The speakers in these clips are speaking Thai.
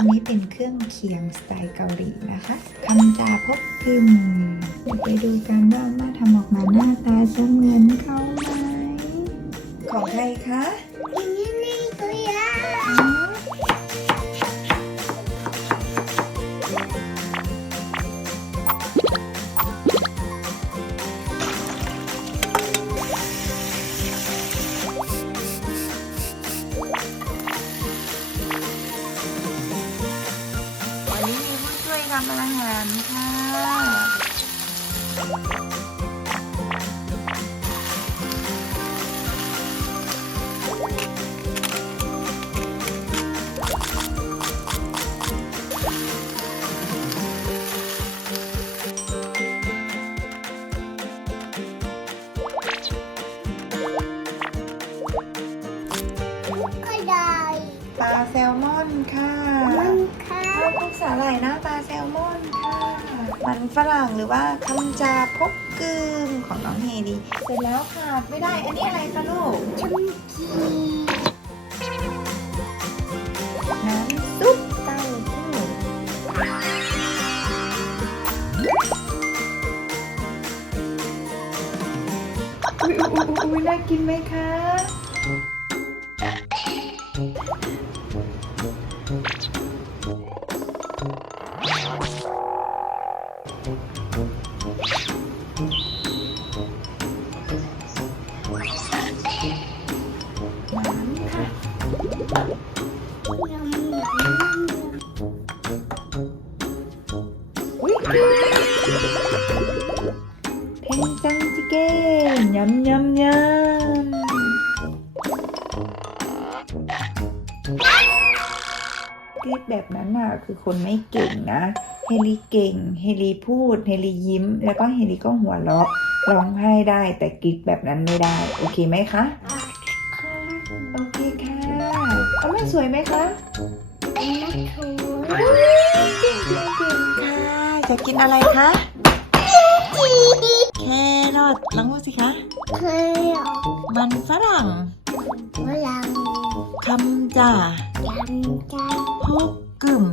อันนี้เป็นเครื่องเคียงสไตล์เกาหลีนะคะคำจาพบพึมเดี๋ยวไปดูกันว่าอามาทำออกมาหน้าตาจะเหมือนเขาไหมของใครคะำอาหารค่ะาแซลมอนค่ะมันค่ะข้าวคลุกสาหร่ายหน้าปลาแซลมอนค่ะ มันฝรั่งหรือว่าคำจาพกกึมของน้องเฮดี เสร็จแล้วค่ะไม่ได้ อันนี้อะไรคะลูกชมกีน้ำซุปเต้าหู้อุ้ยอุ้ยอุ๊ยอุ้ยน่ากินไหมคะ อุ้ยเทนจังจิเก้ยำยำยำที่แบบนั้นน่ะคือคนไม่เก่งนะ เฮลีเก่ง เฮลีพูด เฮลียิ้ม แล้วก็เฮลีก็หัวเราะร้องไห้ได้แต่กรีดแบบนั้นไม่ได้ โอเคไหมคะำค่ะโอเคค่ะเอาแม่สวยไหมคะนักทัวร์เก่งเก่งเก่งค่ะ จะกินอะไรคะแครอทลองพูดสิคะเคยออกมันฝรั่งฝรั่งคำจ่ายำใจพกกึ่ม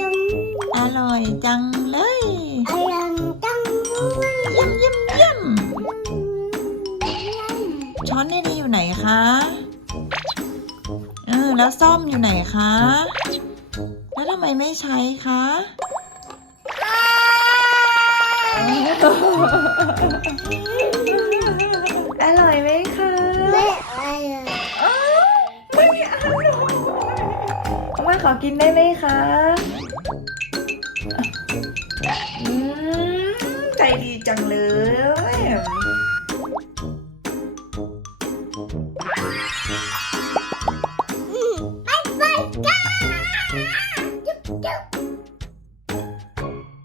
จังอร่อยจังเลยอลังจังด้วยเยี่ยมเยี่ยมเยี่ยมช้อนในนี้อยู่ไหนคะเออแล้วซ่อมอยู่ไหนคะ แล้วทำไมไม่ใช้คะ อร่อยไหมคะไม่อรอ่อ้าวไม่อร่อยมาขอกินได้ไหมคะอืมใจดีจังเลย